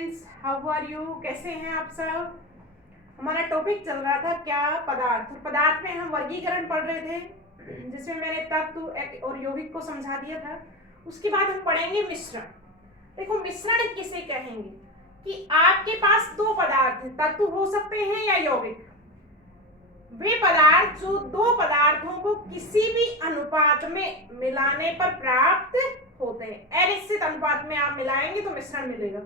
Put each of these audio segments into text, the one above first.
Friends, how are you? कैसे हैं आप सब? हमारा टॉपिक चल रहा था क्या? पदार्थ। पदार्थ में हम वर्गीकरण पढ़ रहे थे, जिसमें मैंने तत्व और यौगिक को समझा दिया था। उसके बाद हम पढ़ेंगे मिश्रण। देखो, मिश्रण किसे कहेंगे कि आपके पास दो पदार्थ हैं, तत्व हो सकते हैं या यौगिक। वे पदार्थ जो दो पदार्थों को किसी भी अनुपात में मिलाने पर प्राप्त होते हैं। अनिश्चित अनुपात में आप मिलाएंगे तो मिश्रण मिलेगा।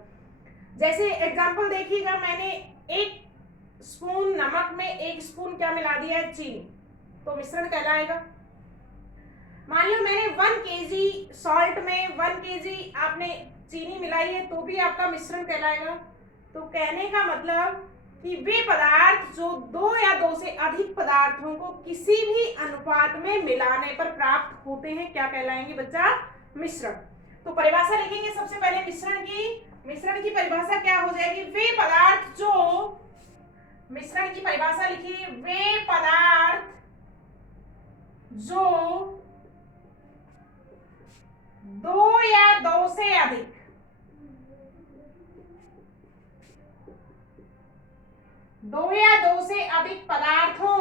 जैसे एग्जांपल देखिएगा, मैंने एक स्पून नमक में एक स्पून क्या मिला दिया है? चीनी, तो मिश्रण कहलाएगा। मान लो मैंने 1 केजी सॉल्ट में 1 केजी आपने चीनी मिलाई है, तो भी आपका मिश्रण कहलाएगा। तो कहने का मतलब कि वे पदार्थ जो दो या दो से अधिक पदार्थों को किसी भी अनुपात में मिलाने पर प्राप्त होते हैं, क्या कहलाएंगे बच्चा? मिश्रण। तो परिभाषा लिखेंगे सबसे पहले मिश्रण की परिभाषा क्या हो जाएगी? वे पदार्थ जो, मिश्रण की परिभाषा लिखिए, वे पदार्थ जो दो या दो से अधिक पदार्थों,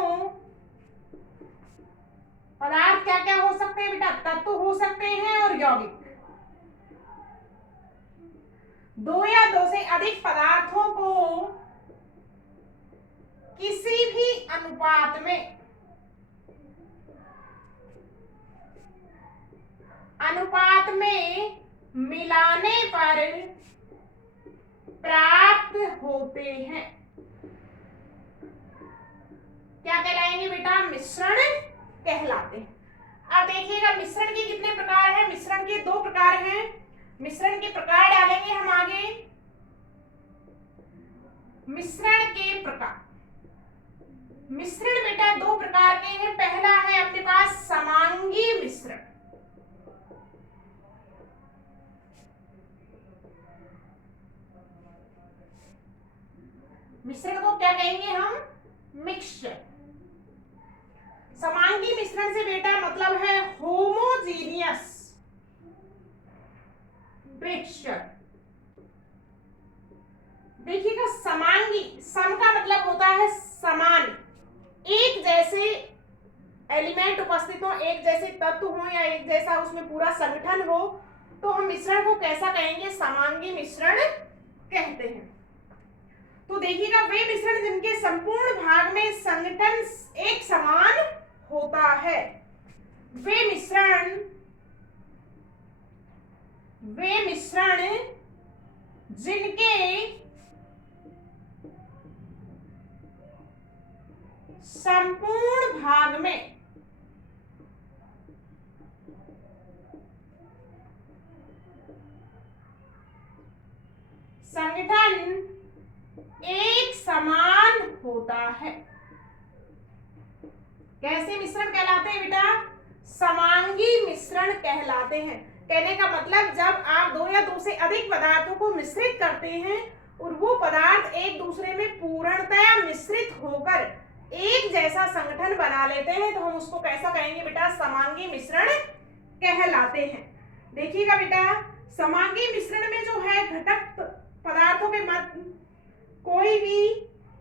पदार्थ क्या क्या हो सकते हैं बेटा? तत्व हो सकते हैं और यौगिक। दो या दो से अधिक पदार्थों को किसी भी अनुपात में मिलाने पर प्राप्त होते हैं, क्या कहलाएंगे बेटा? मिश्रण कहलाते हैं। अब देखिएगा, मिश्रण के कितने प्रकार हैं? मिश्रण के दो प्रकार हैं। मिश्रण के प्रकार डालेंगे हम आगे। मिश्रण के प्रकार, मिश्रण बेटा दो प्रकार के हैं। पहला है अपने पास समांगी मिश्रण। मिश्रण को क्या कहेंगे हम? मिक्सचर। समांगी मिश्रण से बेटा मतलब है होमोजीनियस मिक्सचर। देखिएगा, समांगी, सम का मतलब होता है समान, एक जैसे एलिमेंट उपस्थित हो, एक जैसे तत्व हो या एक जैसा उसमें पूरा संगठन हो, तो हम मिश्रण को कैसा कहेंगे? समांगी मिश्रण कहते हैं। तो देखिएगा, वे मिश्रण जिनके संपूर्ण भाग में संगठन एक समान होता है, वे मिश्रण जिनके संपूर्ण भाग में संगठन एक समान होता है, कैसे मिश्रण कहलाते हैं बेटा? समांगी मिश्रण कहलाते हैं। कहने का मतलब, जब आप दो या दो से अधिक पदार्थों को मिश्रित करते हैं और वो पदार्थ एक दूसरे में पूर्णतया मिश्रित होकर एक जैसा संगठन बना लेते हैं, तो हम उसको कैसा कहेंगे बेटा? समांगी मिश्रण कहलाते हैं। देखिएगा बेटा, समांगी मिश्रण में जो है घटक पदार्थों के मध्य कोई भी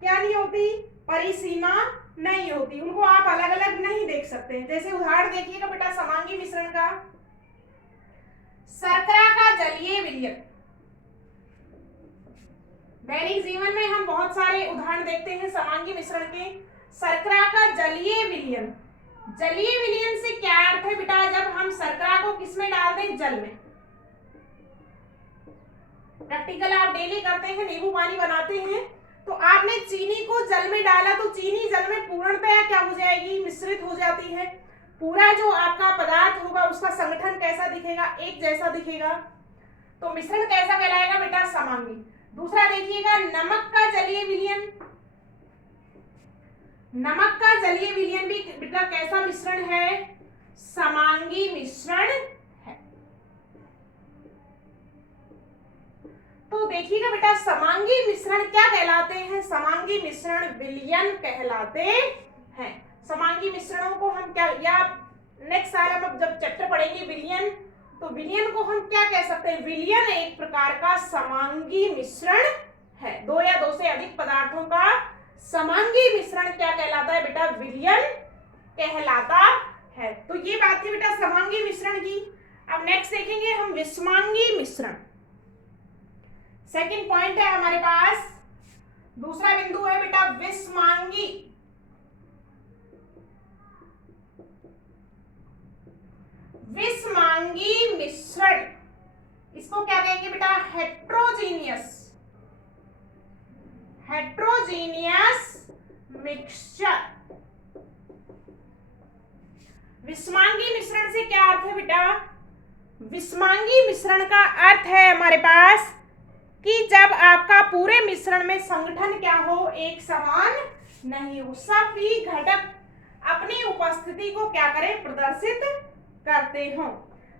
क्या नहीं होती? परिसीमा नहीं होती। उनको आप अलग अलग नहीं देख सकते हैं। जैसे उदाहरण देखिएगा बेटा समांगी मिश्रण का, शर्करा का जलीय विलयन। दैनिक जीवन में हम बहुत सारे उदाहरण देखते हैं समांगी मिश्रण के। शर्करा का जलीय विलयन, जलीय विलयन से क्या अर्थ है बेटा? जब हम शर्करा को किस में डाल दें? जल में। प्रैक्टिकल आप डेली करते हैं, नींबू पानी बनाते हैं, तो आपने चीनी को जल में डाला तो चीनी जल में पूर्णतया क्या हो जाएगी? मिश्रित हो जाती है। पूरा जो आपका पदार्थ होगा उसका संगठन कैसा दिखेगा? एक जैसा दिखेगा। तो मिश्रण कैसा कहलाएगा बेटा? समांगी। दूसरा देखिएगा, नमक का जलीय विलयन। नमक का जलीय विलयन भी बेटा कैसा मिश्रण है? समांगी मिश्रण है। तो देखिएगा बेटा, समांगी मिश्रण क्या कहलाते हैं? समांगी मिश्रण विलयन कहलाते हैं। समांगी मिश्रणों को हम क्या, या नेक्स्ट साल हम जब चैप्टर पढ़ेंगे विलयन, तो विलयन को हम क्या कह सकते हैं? विलयन एक प्रकार का समांगी मिश्रण है। दो या दो से अधिक पदार्थों का समांगी मिश्रण क्या कहलाता है बेटा? विलयन कहलाता है। तो ये बात थी बेटा समांगी मिश्रण की। अब नेक्स्ट देखेंगे हम विषमांगी मिश्रण। सेकंड पॉइंट है हमारे पास, दूसरा बिंदु है बेटा विषमांगी। विषमांगी मिश्रण, इसको क्या कहेंगे बेटा? Heterogeneous, heterogeneous mixture. विषमांगी मिश्रण से क्या अर्थ है बेटा? विषमांगी मिश्रण का अर्थ है हमारे पास कि जब आपका पूरे मिश्रण में संगठन क्या हो? एक समान नहीं हो, सभी घटक अपनी उपस्थिति को क्या करें? प्रदर्शित करते हो।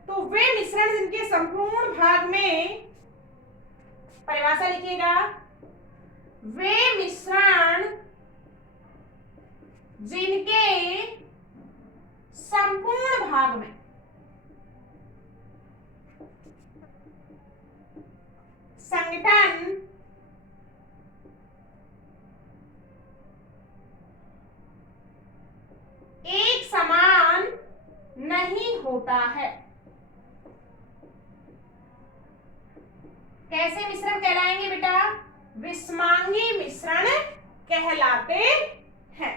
तो वे मिश्रण जिनके संपूर्ण भाग में, परिभाषा लिखिएगा, वे मिश्रण जिनके संपूर्ण भाग में संगठन एक समान नहीं होता है, कैसे मिश्रण कहलाएंगे बेटा? विषमांगी मिश्रण कहलाते हैं।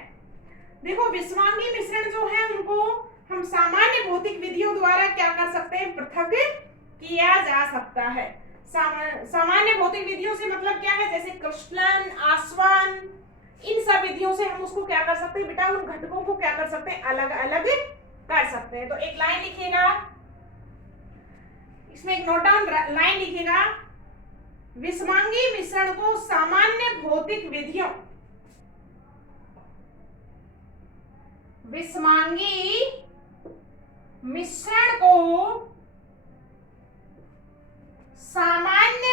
देखो विषमांगी मिश्रण जो है उनको हम सामान्य भौतिक विधियों द्वारा क्या कर सकते हैं? पृथक किया जा सकता है। सामान्य भौतिक विधियों से मतलब क्या है? जैसे क्रिस्टलन, आसवन, इन सब विधियों से हम उसको क्या कर सकते हैं बेटा? उन घटकों को क्या कर सकते हैं? अलग अलग कर सकते हैं। तो एक लाइन लिखिएगा, इसमें एक नोट डाउन लाइन लिखिएगा, विषमांगी मिश्रण को सामान्य भौतिक विधियों, विषमांगी मिश्रण को सामान्य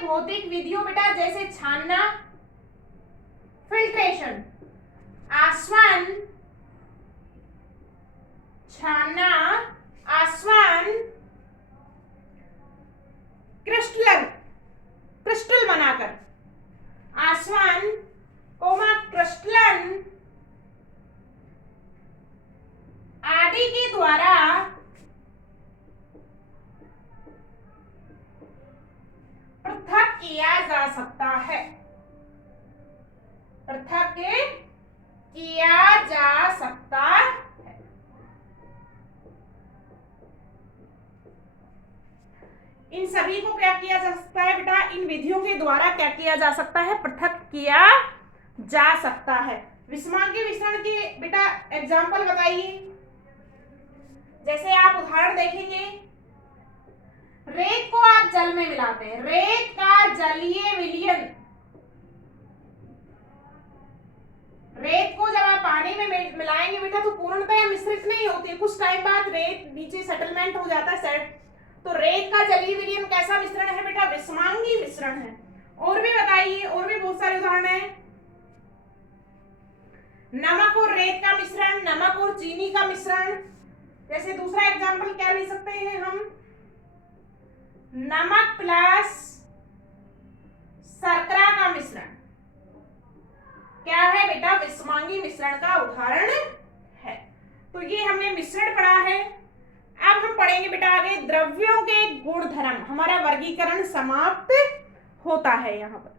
भौतिक विधियों बेटा जैसे छानना, फिल्ट्रेशन, आसवन, छानना, आसवन, क्रिस्टल बनाकर, आसवन, क्रिस्टलन आदि के द्वारा पृथक किया जा सकता है, पृथक किया जा सकता है। इन सभी को क्या किया जा सकता है बेटा? इन विधियों के द्वारा क्या किया जा सकता है? पृथक किया जा सकता है। विषमांगी मिश्रण की बेटा एग्जाम्पल बताइए। जैसे आप उदाहरण देखेंगे, रेत को आप जल में मिलाते हैं, रेत का जलीय विलयन, रेत को जब आप पानी में मिलाएंगे बेटा तो पूर्णतः मिश्रित नहीं होती है, कुछ टाइम बाद रेत नीचे सेटलमेंट हो जाता है। तो रेत का जलीय विलयन कैसा मिश्रण है बेटा? विषमांगी मिश्रण है। और भी बताइए, और भी बहुत सारे उदाहरण हैं। नमक और रेत का मिश्रण, नमक और चीनी का मिश्रण। जैसे दूसरा एग्जांपल क्या ले सकते हैं हम? नमक प्लस शर्करा का मिश्रण क्या है बेटा? विषमांगी मिश्रण का उदाहरण है। तो ये हमने मिश्रण पढ़ा है। अब हम पढ़ेंगे बेटा आगे द्रव्यों के गुणधर्म। हमारा वर्गीकरण समाप्त होता है यहाँ पर।